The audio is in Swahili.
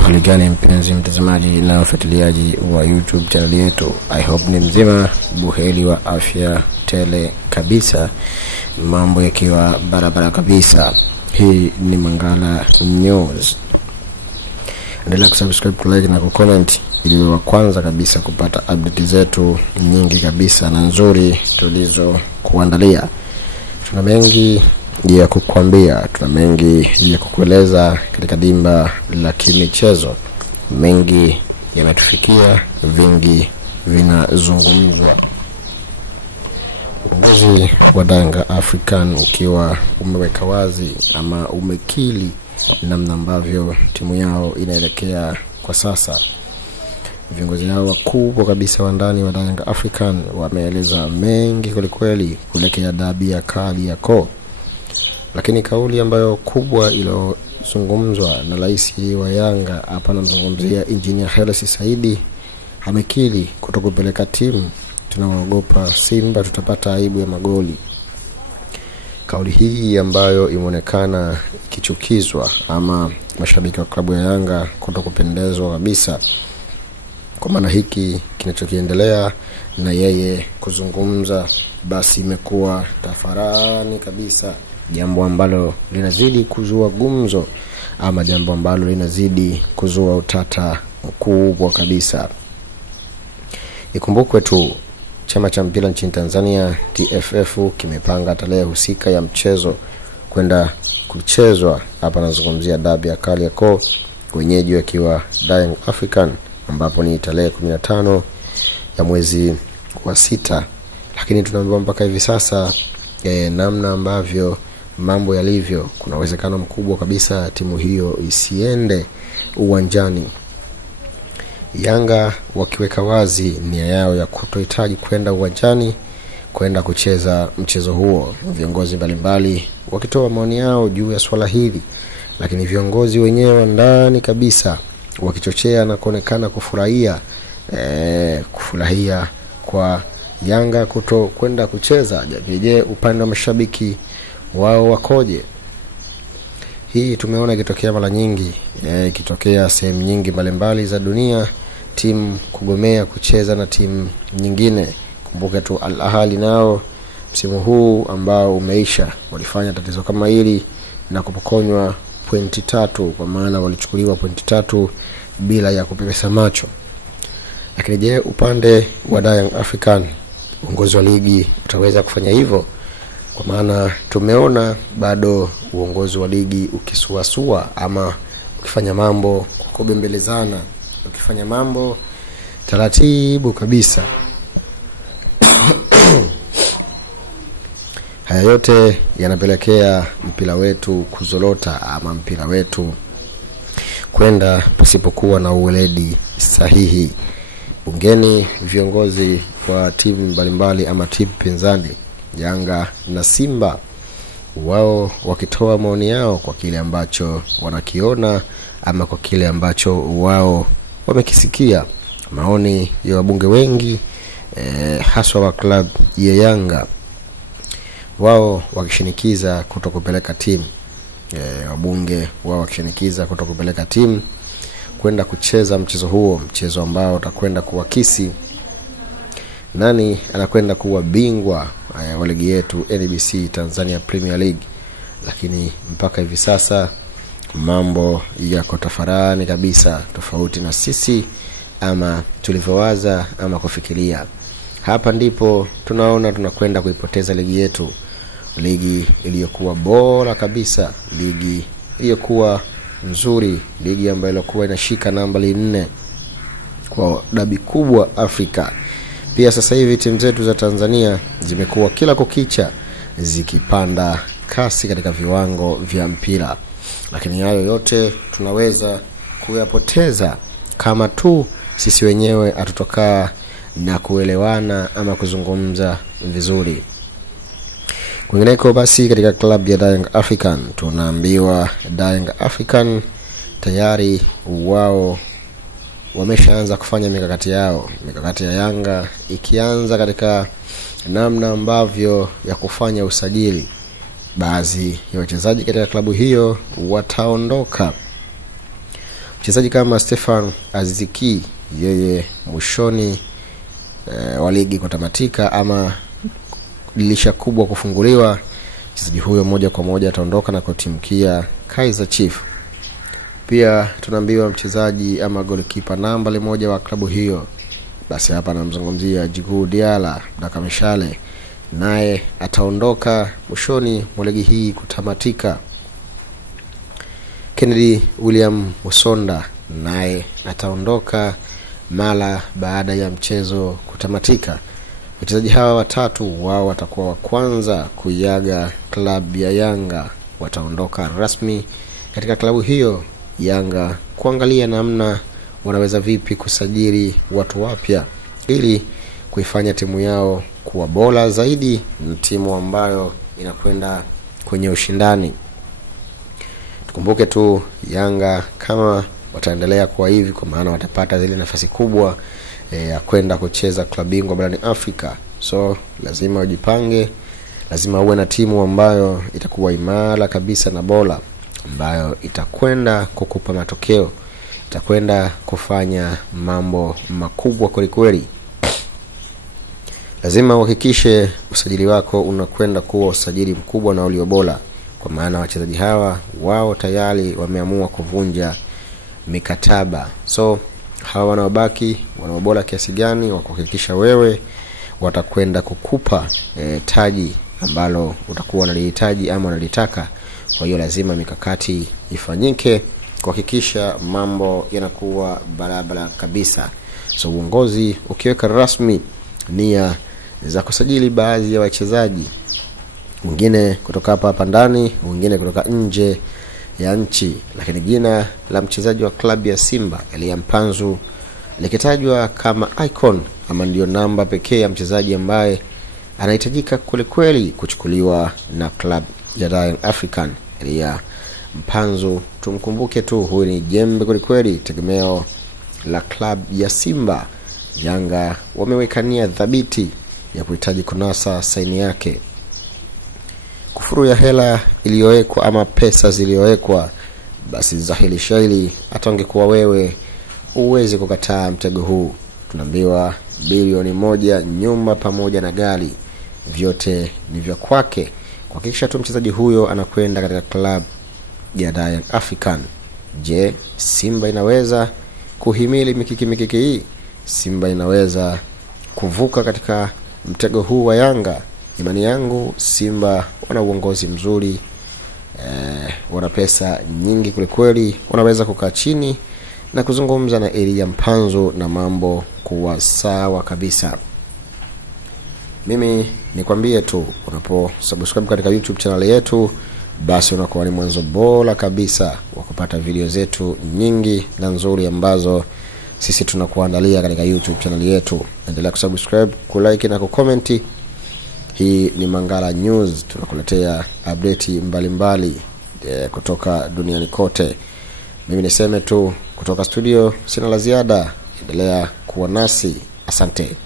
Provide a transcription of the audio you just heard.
Hali gani mpenzi mtazamaji na mfuatiliaji wa YouTube channel yetu? I hope ni mzima buheri wa afya tele kabisa, mambo yakiwa barabara kabisa. Hii ni Mangala News. Endelea kusubscribe, like na kucomment ili wa kwanza kabisa kupata update zetu nyingi kabisa na nzuri tulizo kuandalia. Tuna mengi ya kukuambia, tuna mengi ya kukueleza katika dimba la kimichezo. Mengi yametufikia, vingi vinazungumzwa. Uongozi wa Yanga African ukiwa umeweka wazi ama umekili namna ambavyo timu yao inaelekea kwa sasa. Viongozi hao wakubwa kabisa wa ndani wa Yanga African wameeleza mengi kweli kuelekea dabi ya Kariakoo. Lakini kauli ambayo kubwa iliyozungumzwa na rais wa Yanga hapa, namzungumzia Engineer Hersi Said, amekiri kutokupeleka timu. Tunaogopa Simba tutapata aibu ya magoli. Kauli hii ambayo imeonekana ikichukizwa ama mashabiki wa klabu ya Yanga kutokupendezwa kabisa, kwa maana hiki kinachokiendelea na yeye kuzungumza, basi imekuwa tafarani kabisa, jambo ambalo linazidi kuzua gumzo ama jambo ambalo linazidi kuzua utata mkubwa kabisa. Ikumbukwe tu chama cha mpira nchini Tanzania TFF kimepanga tarehe husika ya mchezo kwenda kuchezwa. Hapa nazungumzia dabi ya Kariakoo, wenyeji wakiwa Young African, ambapo ni tarehe 15 ya mwezi wa 6. Lakini tunaambiwa mpaka hivi sasa namna ambavyo mambo yalivyo, kuna uwezekano mkubwa kabisa timu hiyo isiende uwanjani. Yanga wakiweka wazi nia yao ya kutohitaji kwenda uwanjani kwenda kucheza mchezo huo, viongozi mbalimbali wakitoa maoni yao juu ya swala hili, lakini viongozi wenyewe ndani kabisa wakichochea na kuonekana kufurahia kwa Yanga kuto kwenda kucheza. Je, upande wa mashabiki wao wakoje? Hii tumeona ikitokea mara nyingi, ikitokea sehemu nyingi mbalimbali za dunia, timu kugomea kucheza na timu nyingine. Kumbuka tu Al Ahly nao msimu huu ambao umeisha walifanya tatizo kama hili na kupokonywa pointi 3, kwa maana walichukuliwa pointi 3 bila ya kupepesa macho. Lakini je, upande wa Young African, uongozi wa ligi utaweza kufanya hivyo? Kwa maana tumeona bado uongozi wa ligi ukisuasua ama ukifanya mambo kwa kubembelezana, ukifanya mambo taratibu kabisa. Haya yote yanapelekea mpira wetu kuzorota ama mpira wetu kwenda pasipokuwa na uweledi sahihi. Bungeni viongozi wa timu mbalimbali ama timu pinzani Yanga na Simba, wao wakitoa maoni yao kwa kile ambacho wanakiona ama kwa kile ambacho wao wamekisikia. Maoni ya wabunge wengi haswa wa club ya Yanga, wao wakishinikiza kutokupeleka timu, wabunge wao wakishinikiza kutokupeleka timu kwenda kucheza mchezo huo, mchezo ambao utakwenda kuakisi nani anakwenda kuwa bingwa wa ligi yetu NBC Tanzania Premier League. Lakini mpaka hivi sasa mambo yako tafarani kabisa, tofauti na sisi ama tulivyowaza ama kufikiria. Hapa ndipo tunaona tunakwenda kuipoteza ligi yetu, ligi iliyokuwa bora kabisa, ligi iliyokuwa nzuri, ligi ambayo ilikuwa inashika nambari 4 kwa dabi kubwa Afrika. Pia sasa hivi timu zetu za Tanzania zimekuwa kila kukicha zikipanda kasi katika viwango vya mpira. Lakini hayo yote tunaweza kuyapoteza kama tu sisi wenyewe hatutokaa na kuelewana ama kuzungumza vizuri. Kwingineko basi, katika klabu ya Young African tunaambiwa Young African tayari wao wameshaanza kufanya mikakati yao. Mikakati ya Yanga ikianza katika namna ambavyo ya kufanya usajili. Baadhi ya wachezaji katika klabu hiyo wataondoka, Mchezaji kama Stefan Aziki, yeye mwishoni wa ligi kutamatika ama dirisha kubwa kufunguliwa, mchezaji huyo moja kwa moja ataondoka na kutimkia Kaizer Chiefs. Pia tunaambiwa mchezaji ama goalkeeper namba 1 wa klabu hiyo, basi hapa namzungumzia Djigui Diarra Dakamishale, naye ataondoka mwishoni mwa ligi hii kutamatika. Kennedy William Musonda naye ataondoka mara baada ya mchezo kutamatika. Wachezaji hawa watatu wao watakuwa wa kwanza kuiaga klabu ya Yanga, wataondoka rasmi katika klabu hiyo Yanga, kuangalia namna wanaweza vipi kusajili watu wapya ili kuifanya timu yao kuwa bora zaidi na timu ambayo inakwenda kwenye ushindani. Tukumbuke tu Yanga kama wataendelea kwa hivi, kwa maana watapata zile nafasi kubwa ya kwenda kucheza klabu bingwa barani Afrika. So lazima ujipange, lazima uwe na timu ambayo itakuwa imara kabisa na bora, ambayo itakwenda kukupa matokeo, itakwenda kufanya mambo makubwa kweli. Lazima uhakikishe usajili wako unakwenda kuwa usajili mkubwa na ulio bora, kwa maana wachezaji hawa wao tayari wameamua kuvunja mikataba. So hawa wanaobaki wana bora kiasi gani wa kuhakikisha wewe watakwenda kukupa taji ambalo utakuwa unalihitaji ama unalitaka. Kwa hiyo lazima mikakati ifanyike kuhakikisha mambo yanakuwa barabara kabisa. So uongozi ukiweka rasmi nia za kusajili baadhi ya wachezaji, wengine kutoka hapa ndani, wengine kutoka nje ya nchi, lakini jina la mchezaji wa klabu ya Simba Elia Mpanzu likitajwa kama icon ama ndio namba pekee ya mchezaji ambaye anahitajika kweli kuchukuliwa na klabu ya Young African. Elia Mpanzu tumkumbuke tu, huyu ni jembe kweli, tegemeo la klabu ya Simba. Yanga wamewekania dhabiti ya kuhitaji kunasa saini yake. Kufuru ya hela iliyowekwa ama pesa zilizowekwa, basi Zahili Shaili atangekuwa wewe uweze kukataa mtego huu. Tunaambiwa bilioni 1, nyumba pamoja na gari, vyote ni vya kwake. Kuhakikisha tu mchezaji huyo anakwenda katika klabu ya Young African. Je, Simba inaweza kuhimili mikiki hii? Simba inaweza kuvuka katika mtego huu wa Yanga? Imani yangu Simba wana uongozi mzuri, wana pesa nyingi kweli, wanaweza kukaa chini na kuzungumza na Elia Mpanzu na mambo kuwa sawa kabisa. Mimi nikwambie tu, unapo subscribe katika YouTube channel yetu, basi unakuwa ni mwanzo bora kabisa wa kupata video zetu nyingi na nzuri ambazo sisi tunakuandalia katika YouTube channel yetu. Endelea kusubscribe, kulike na kucomment. Hii ni Mangala News, tunakuletea update mbalimbali kutoka duniani kote. Mimi niseme tu kutoka studio sina la ziada, endelea kuwa nasi. Asante.